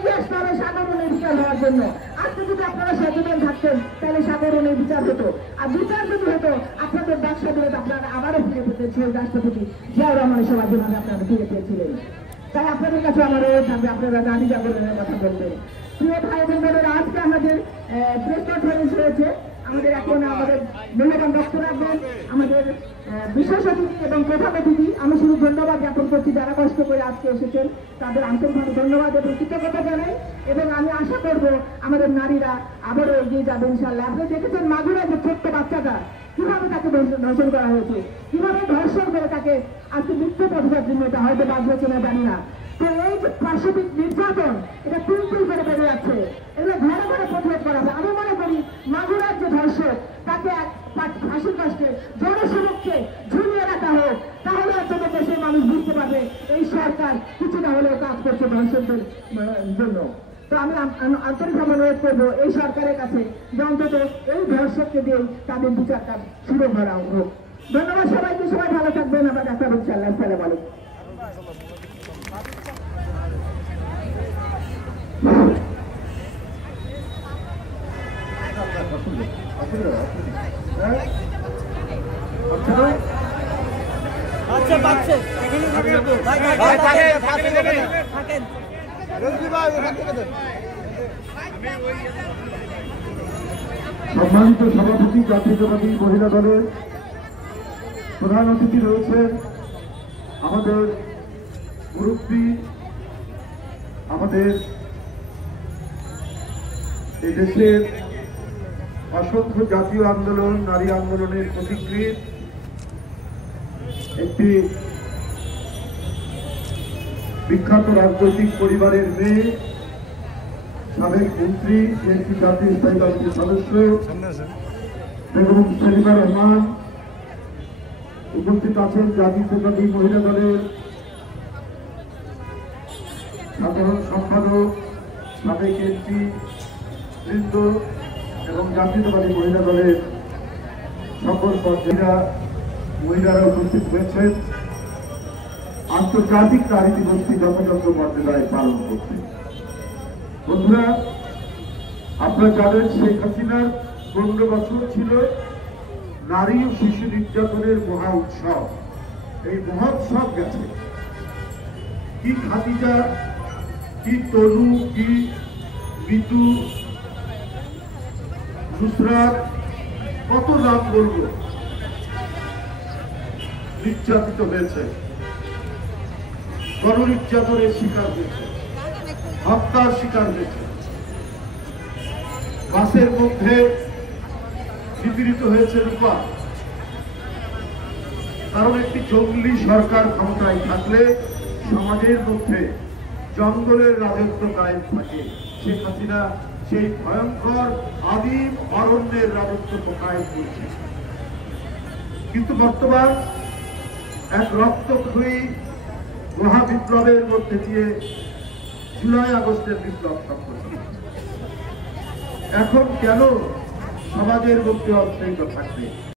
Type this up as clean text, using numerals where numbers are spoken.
এগিয়ে আসতে হবে সাগরণের বিচার হওয়ার জন্য। আজকে যদি আপনারা সচেতন থাকতেন তাহলে সাগরণের বিচার হতো, আর বিচার যদি হতো আপনাদের ব্যবসা বিরোধ আপনারা আবারও ফিরে পেতেছিলেন রাষ্ট্রপতি জিয়াউর রহমানের সময় যেভাবে আপনারা ফিরে পেয়েছিলেন। তাই আপনাদের কাছে আমার অনুরোধ থাকবে আপনারা নারী জাগরণের কথা বলবেন। প্রিয় ভাই বোনেরা, আজকে আমাদের প্রেস কনফারেন্স হয়েছে। আমাদের এখন আমাদের মূল্যবান বক্তব্য রাখবেন আমাদের বিশেষ অতিথি এবং প্রধান অতিথি। আমি শুধু ধন্যবাদ জ্ঞাপন করছি যারা কষ্ট করে আজকে এসেছেন, তাদের আন্তরিকভাবে ধন্যবাদ এবং কৃতজ্ঞতা জানাই। এবং আমি আশা করব আমাদের নারীরা আবারও এগিয়ে যাবে ইনশাল্লাহ। আপনি দেখেছেন মাগুরা যে ছোট্ট বাচ্চাটা কিভাবে তাকে ধর্ষণ করা হয়েছে, কিভাবে ধর্ষণ করে তাকে আজকে মৃত্যু পথের জন্য এটা হয়তো বাঁচবে কিনা জানি না। তো এই যে পাশবিক নির্যাতন এটা তিল তিল করে বেড়ে যাচ্ছে, এগুলো ঘরে ঘরে প্রতিরোধ করা হবে। আমি মনে করি মাগুরার যে ধর্ষক তাকে ফাঁসির কাষ্টে জনসমক্ষে ঝুলিয়ে রাখা হোক, তাহলে অন্তত দেশের মানুষ বুঝতে পারবে এই সরকার কিছুটা হলেও কাজ করছে ধর্ষকদের জন্য। তো আমি আন্তরিকভাবে অনুরোধ করবো এই সরকারের কাছে যে অন্তত এই ধর্ষককে দিয়ে তাদের বিচারটা শুরু করা হোক। ধন্যবাদ সবাইকে, সবাই ভালো থাকবেন। আমরা দেখা হচ্ছে। আল্লাহ আসসালামু আলাইকুম। আচ্ছা পাচ্ছে সম্মানিত সভাপতি জাতীয়তাবাদী মহিলা দলের প্রধান অতিথি রয়েছেন আমাদের মুরব্বী, আমাদের এই দেশের অসংখ্য জাতীয় আন্দোলন নারী আন্দোলনের প্রতিকৃত একটি বিখ্যাত রাজনৈতিক পরিবারের মেয়ে, সাবেক মন্ত্রী, বিএনপি জাতীয় স্থায়ী কমিটির সদস্য বেগম সেলিমা রহমান, উপস্থিত আছেন জাতীয়তাবাদী মহিলা দলের সাধারণ সম্পাদক, সাবেক এমপি বৃন্দ এবং জাতীয়তাবাদী মহিলা দলের সকল পর্যায়ের মহিলারা উপস্থিত হয়েছেন আন্তর্জাতিক নারী দিবসটি যথাযথ মর্যাদায় পালন করতে। বন্ধুরা, আপনারা জানেন শেখ হাসিনার 15 বছর ছিল নারী ও শিশু নির্যাতনের মহা উৎসব। এই মহা উৎসব গেছে। কি খাদিজা, কি তনু, কি ঋতু, নুসরাত, কত নাম বলবো, নির্যাতিত হয়েছে, গণনির্যাতনের শিকার হয়েছে, হত্যার শিকার হয়েছে, বাসের মধ্যে নিপীড়িত হয়েছে রূপা। কারণ একটি জঙ্গলি সরকার ক্ষমতায় থাকলে সমাজের মধ্যে জঙ্গলের রাজত্ব কায়েম থাকে। শেখ হাসিনা সেই ভয়ঙ্কর আদিম অরণ্যের রাজত্ব কায়েম করছে। কিন্তু বর্তমান এক রক্তক্ষয়ী মহাবিপ্লবের মধ্যে দিয়ে জুলাই আগস্টের বিপ্লব সংঘটিত। এখন কেন সমাজের মধ্যে অস্থিরতা থাকবে?